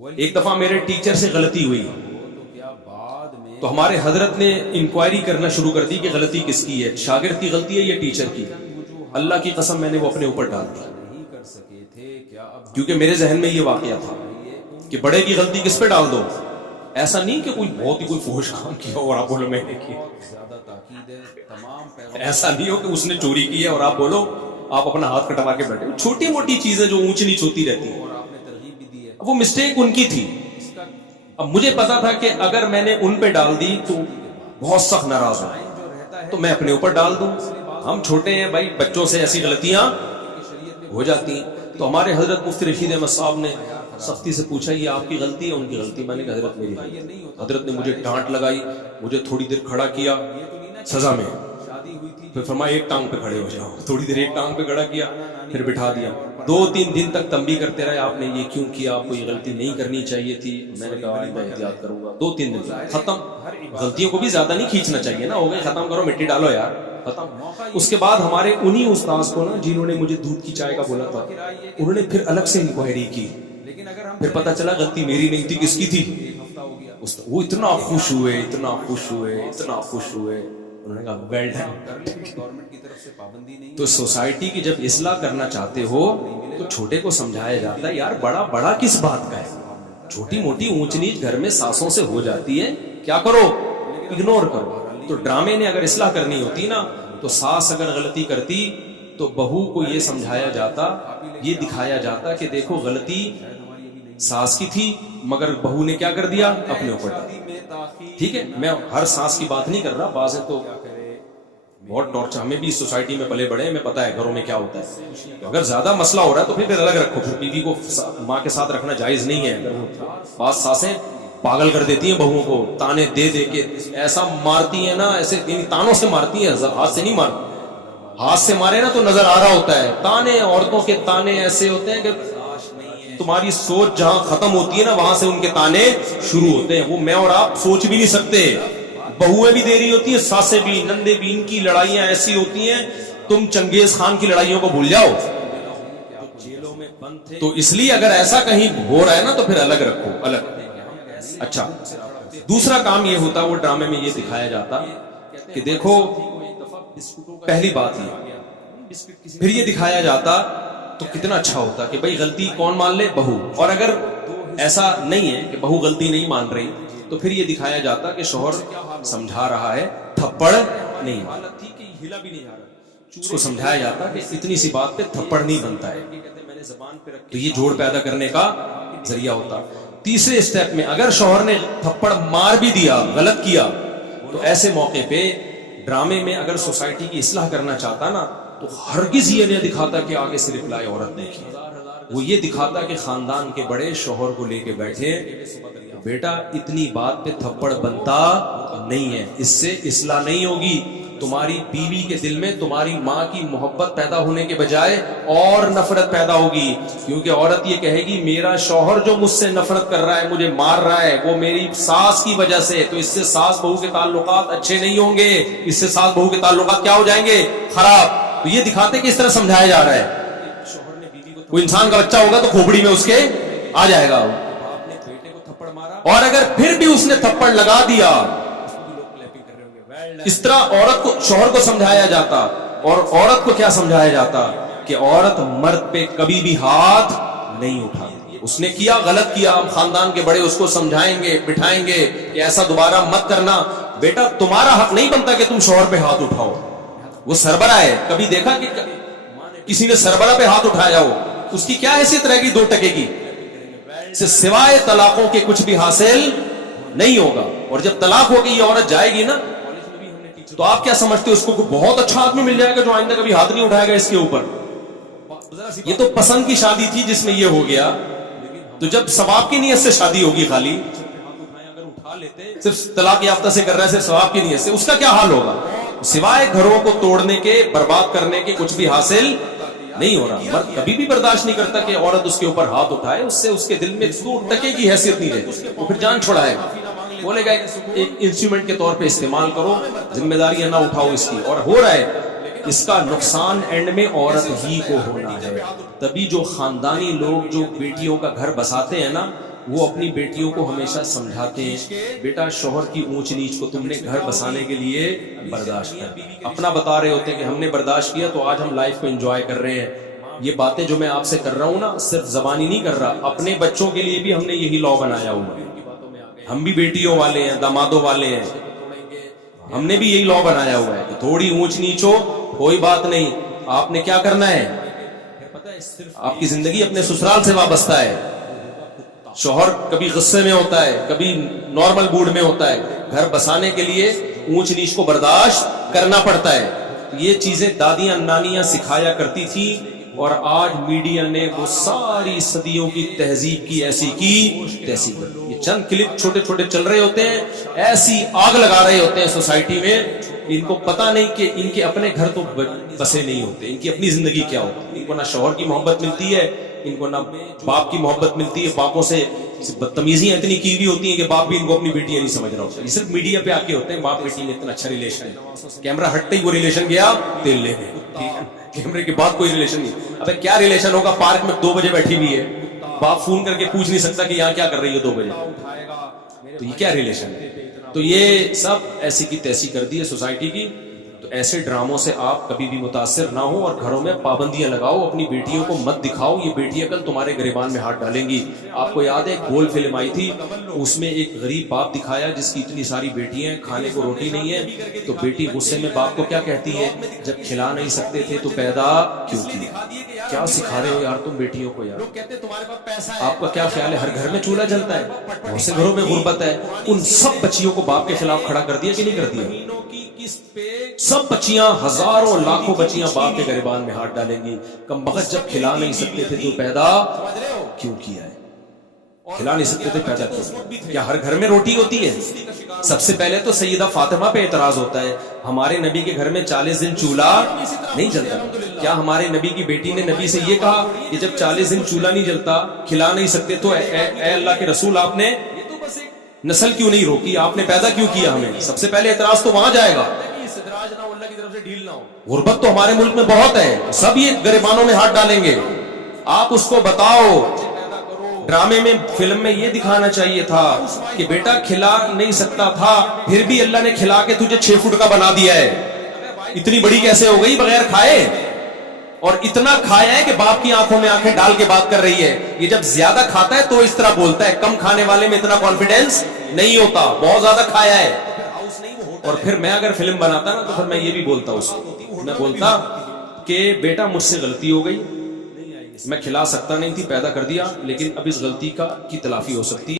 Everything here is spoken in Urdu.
ایک دفعہ میرے ٹیچر سے غلطی ہوئی تو ہمارے حضرت نے انکوائری کرنا شروع کر دی کہ غلطی کس کی ہے، شاگرد کی غلطی ہے یا ٹیچر کی. اللہ کی قسم میں نے وہ اپنے اوپر ڈال دی، کیونکہ میرے ذہن میں یہ واقعہ تھا کہ بڑے کی غلطی کس پہ ڈال دو. ایسا نہیں کہ کوئی بہت ہی کوئی فحش کام کیا اور آپ بولو میں نے کیا، ایسا نہیں ہو کہ اس نے چوری کی ہے اور آپ بولو آپ اپنا ہاتھ کٹوا کے بیٹھے. چھوٹی موٹی چیزیں جو اونچ نیچ ہوتی رہتی ہیں، وہ مسٹیک ان کی تھی. اب مجھے پتا تھا کہ اگر میں نے ان پہ ڈال دی تو بہت سخت ناراض ہوں، تو میں اپنے اوپر ڈال دوں. ہم چھوٹے ہیں بھائی، بچوں سے ایسی غلطیاں ہو جاتی ہیں. تو ہمارے حضرت مفتی رشید احمد صاحب نے سختی سے پوچھا یہ آپ کی غلطی ہے ان کی غلطی؟ میں نے کہا حضرت میری غلطی. حضرت نے مجھے ڈانٹ لگائی، مجھے تھوڑی دیر کھڑا کیا سزا میں، پھر فرمایا ایک ٹانگ پہ کھڑے ہو جاؤ. تھوڑی دیر ایک ٹانگ پہ کھڑا کیا، پھر بٹھا دیا. 2-3 دن تک تنبیہ کرتے رہے آپ نے یہ کیوں کیا، آپ کو یہ غلطی نہیں کرنی چاہیے تھی. میں نے کہا آئندہ احتیاط کروں گا. 2-3 دن ختم. غلطیوں کو بھی زیادہ نہیں کھینچنا چاہیے نا، ہو گئے ختم کرو، مٹی ڈالو یار، ختم. اس کے بعد ہمارے انہی استاذ کو نا جنہوں نے مجھے دودھ کی چائے کا بولا تھا، انہوں نے پھر الگ سے انکوائری کی. پھر پتا چلا غلطی میری نہیں تھی، کس کی تھی؟ وہ اتنا خوش ہوئے، اتنا خوش ہوئے، اتنا خوش ہوئے. انہوں نے کہا ویل ڈن. تو سوسائٹی کی جب اصلاح کرنا چاہتے ہو تو چھوٹے کو سمجھایا جاتا ہے یار بڑا بڑا کس بات کا ہے، چھوٹی موٹی اونچ نیچ گھر میں ساسوں سے ہو جاتی ہے، کیا کرو اگنور کرو. تو ڈرامے نے اگر اصلاح کرنی ہوتی نا تو ساس اگر غلطی کرتی تو بہو کو یہ سمجھایا جاتا، یہ دکھایا جاتا کہ دیکھو غلطی ساس کی تھی مگر بہو نے کیا کر دیا، اپنے اوپر ڈال. ٹھیک ہے، میں ہر ساس کی بات نہیں کر رہا، بعض ہے تو بہت ٹارچر. ہمیں بھی سوسائٹی میں پلے بڑے ہیں، ہمیں پتا ہے گھروں میں کیا ہوتا ہے. اگر زیادہ مسئلہ ہو رہا ہے تو پھر الگ رکھو. پھر بیوی کو ماں کے ساتھ رکھنا جائز نہیں ہے. اگر وہ بعض ساسیں پاگل کر دیتی ہیں بہوؤں کو، تانے دے دے کے ایسا مارتی ہیں نا، ایسے تانوں سے مارتی ہیں، ہاتھ سے نہیں مارتی. ہاتھ سے مارے نا تو نظر آ رہا ہوتا ہے. تانے، عورتوں کے تانے ایسے ہوتے ہیں کہ تمہاری سوچ جہاں ختم ہوتی ہے نا وہاں سے ان کے تانے شروع ہوتے ہیں. وہ میں اور آپ سوچ بھی نہیں سکتے. بہویں بھی دے رہی ہوتی ہیں، ساسیں بھی، نندے بھی. ان کی لڑائیاں ایسی ہوتی ہیں تم چنگیز خان کی لڑائیوں کو بھول جاؤ. تو اس لیے اگر ایسا کہیں ہو رہا ہے نا تو پھر الگ رکھو، الگ. اچھا، دوسرا کام یہ ہوتا، وہ ڈرامے میں یہ دکھایا جاتا کہ دیکھو پہلی بات یہ، پھر یہ دکھایا جاتا تو کتنا اچھا ہوتا کہ بھائی غلطی کون مان لے، بہو. اور اگر ایسا نہیں ہے کہ بہو غلطی نہیں مان رہی تو پھر یہ دکھایا جاتا کہ شوہر سمجھا رہا ہے، تھپڑ نہیں، اس کو سمجھایا جاتا کہ اتنی سی بات پہ تھپڑ نہیں بنتا ہے. تو یہ جوڑ پیدا کرنے کا ذریعہ ہوتا. تیسرے اسٹیپ میں اگر شوہر نے تھپڑ مار بھی دیا، غلط کیا، تو ایسے موقع پہ ڈرامے میں اگر سوسائٹی کی اصلاح کرنا چاہتا نا تو ہرگز یہ نہیں دکھاتا کہ آگے سے رپلائی عورت نے کی. وہ یہ دکھاتا کہ خاندان کے بڑے شوہر کو لے کے بیٹھے، بیٹا اتنی بات پہ تھپڑ بنتا نہیں ہے، اس سے اصلاح نہیں ہوگی. تمہاری بیوی کے دل میں تمہاری ماں کی محبت پیدا ہونے کے بجائے اور نفرت پیدا ہوگی. کیونکہ عورت یہ کہے گی میرا شوہر جو مجھ سے نفرت کر رہا ہے، مجھے مار رہا ہے، وہ میری ساس کی وجہ سے. تو اس سے ساس بہو کے تعلقات اچھے نہیں ہوں گے، اس سے ساس بہو کے تعلقات کیا ہو جائیں گے، خراب. تو یہ دکھاتے کہ اس طرح سمجھایا جا رہا ہے. کوئی انسان کا بچہ ہوگا تو کھوپڑی میں اس کے آ جائے گا. اور اگر پھر بھی اس نے تھپڑ لگا دیا، اس طرح عورت کو، شوہر کو سمجھایا جاتا. اور عورت کو کیا سمجھایا جاتا کہ عورت مرد پہ کبھی بھی ہاتھ نہیں اٹھاتی. اس نے کیا، غلط کیا، ہم خاندان کے بڑے اس کو سمجھائیں گے، بٹھائیں گے کہ ایسا دوبارہ مت کرنا. بیٹا تمہارا حق نہیں بنتا کہ تم شوہر پہ ہاتھ اٹھاؤ. وہ سربراہ ہے. کبھی دیکھا کہ کسی نے سربراہ پہ ہاتھ اٹھایا ہو؟ اس کی کیا حیثیت رہے گی 2 ٹکے کی؟ سوائے طلاقوں کے کچھ بھی حاصل نہیں ہوگا. اور جب طلاق ہوگی یہ عورت جائے گی نا تو آپ کیا سمجھتے ہو اس کو بہت اچھا آدمی مل جائے گا جو آئندہ کبھی ہاتھ نہیں اٹھائے گا اس کے اوپر. یہ تو پسند کی شادی تھی جس میں یہ ہو گیا. تو جب ثواب کی نیت سے شادی ہوگی، خالی صرف طلاق یافتہ سے کر رہا ہے، صرف ثواب کی نیت سے، اس کا کیا حال ہوگا؟ سوائے گھروں کو توڑنے کے، برباد کرنے کے کچھ بھی حاصل نہیں ہو رہا. مرد کبھی بھی برداشت نہیں کرتا کہ عورت اس کے اوپر ہاتھ اٹھائے. اس سے اس کے دل میں 2 ٹکے کی حیثیت نہیں رہتی. وہ پھر جان چھڑائے گا، بولے گا ایک انسٹرومنٹ کے طور پہ استعمال کرو، ذمہ داریاں نہ اٹھاؤ اس کی. اور ہو رہا ہے. اس کا نقصان اینڈ میں عورت ہی کو ہونا ہے. تبھی جو خاندانی لوگ جو بیٹیوں کا گھر بساتے ہیں نا وہ اپنی بیٹیوں کو ہمیشہ سمجھاتے ہیں بیٹا شوہر کی اونچ نیچ کو تم نے گھر بسانے کے لیے برداشت کر، اپنا بتا رہے ہوتے ہیں کہ ہم نے برداشت کیا تو آج ہم لائف کو انجوائے کر رہے ہیں۔ یہ باتیں جو میں آپ سے کر رہا ہوں نا، صرف زبانی نہیں کر رہا، اپنے بچوں کے لیے بھی ہم نے یہی لا بنایا ہوا ہے۔ ہم بھی بیٹیوں والے ہیں، دامادوں والے ہیں، ہم نے بھی یہی لا بنایا ہوا ہے کہ تھوڑی اونچ نیچ ہو کوئی بات نہیں، آپ نے کیا کرنا ہے، آپ کی زندگی اپنے سسرال سے وابستہ ہے۔ شوہر کبھی غصے میں ہوتا ہے، کبھی نارمل موڈ میں ہوتا ہے، گھر بسانے کے لیے اونچ نیچ کو برداشت کرنا پڑتا ہے۔ یہ چیزیں دادیاں نانیاں سکھایا کرتی تھی، اور آج میڈیا نے وہ ساری صدیوں کی تہذیب کی ایسی کی تیسی کر دی۔ یہ چند کلپ چھوٹے چھوٹے چل رہے ہوتے ہیں، ایسی آگ لگا رہے ہوتے ہیں سوسائٹی میں، ان کو پتہ نہیں کہ ان کے اپنے گھر تو بسے نہیں ہوتے، ان کی اپنی زندگی کیا ہوتی ہے۔ ان کو نہ شوہر کی محبت ملتی ہے، ان کو نہ باپ کی محبت ملتی ہے، باپوں سے بدتمیزیاں اتنی کی ہوئی ہوتی ہیں کہ باپ بھی ان کو اپنی بیٹیاں نہیں سمجھ رہا ہوتا۔ یہ صرف میڈیا پہ آ کے ہوتے ہیں، باپ بیٹی میں اتنا اچھا ریلیشن ہے، کیمرہ ہٹتے ہی وہ ریلیشن گیا تیل لینے، ٹھیک ہے، کیمرے کے بعد کوئی ریلیشن نہیں۔ ابے کیا ریلیشن ہوگا، پارک میں 2 بجے بیٹھی ہوئی ہے، باپ فون کر کے پوچھ نہیں سکتا کہ یہاں کیا کر رہی ہے 2 بجے، تو یہ کیا ریلیشن ہے؟ تو یہ سب ایسی کی تیسی کر دی ہے سوسائٹی کی۔ تو ایسے ڈراموں سے آپ کبھی بھی متاثر نہ ہو، اور گھروں میں پابندیاں لگاؤ، اپنی بیٹیوں کو مت دکھاؤ، یہ بیٹیاں کل تمہارے گریبان میں ہاتھ ڈالیں گی۔ آپ کو یاد ہے ایک گول فلم آئی تھی، اس میں ایک غریب باپ دکھایا جس کی اتنی ساری بیٹیاں ہیں، کھانے کو روٹی نہیں ہے، تو بیٹی غصے میں باپ کو کیا کہتی ہے، جب کھلا نہیں سکتے تھے تو پیدا کیوں کیا؟ کیا سکھا رہے ہو یار تم بیٹیوں کو یار؟ آپ کا کیا خیال ہے ہر گھر میں چولہا جلتا ہے؟ بہت سے گھروں میں غربت ہے، ان سب بچیوں کو باپ کے خلاف کھڑا کر دیا کہ نہیں کر دیا؟ سب بچیاں، ہزاروں لاکھوں بچیاں باپ کے گریبان میں ہاتھ ڈالیں گی، کم بخت جب کھلا نہیں سکتے تھے تو پیدا کیوں کیا ہے؟ کھلا نہیں سکتے تھے پیدا کیوں؟ کیا ہر گھر میں روٹی ہوتی ہے؟ سب سے پہلے تو سیدہ فاطمہ پہ اعتراض ہوتا ہے، ہمارے نبی کے گھر میں 40 دن چولہا نہیں جلتا۔ کیا ہمارے نبی کی بیٹی نے نبی سے یہ کہا کہ جب 40 دن چولہا نہیں جلتا، کھلا نہیں سکتے، تو اے اللہ کے رسول آپ نے نسل کیوں نہیں روکی، آپ نے پیدا کیوں کیا ہمیں؟ سب سے پہلے اعتراض تو وہاں جائے گا۔ غربت تو ہمارے ملک میں بہت ہے، سب یہ گریبانوں میں ہاتھ ڈالیں گے، آپ اس کو بتاؤ۔ ڈرامے میں، فلم میں یہ دکھانا چاہیے تھا کہ بیٹا کھلا نہیں سکتا تھا، پھر بھی اللہ نے کھلا کے تجھے 6 فٹ کا بنا دیا ہے، اتنی بڑی کیسے ہو گئی بغیر کھائے؟ اور اتنا کھایا ہے کہ باپ کی آنکھوں میں آنکھیں ڈال کے بات کر رہی ہے۔ یہ جب زیادہ کھاتا ہے تو اس طرح بولتا ہے، کم کھانے والے میں اتنا کانفیڈنس نہیں ہوتا، بہت زیادہ کھایا ہے۔ اور پھر میں اگر فلم بناتا نا تو پھر میں یہ بھی بولتا اس کو، میں بولتا کہ بیٹا مجھ سے غلطی ہو گئی، میں کھلا سکتا نہیں تھی، پیدا کر دیا، لیکن اب اس غلطی کی تلافی ہو سکتی ہے۔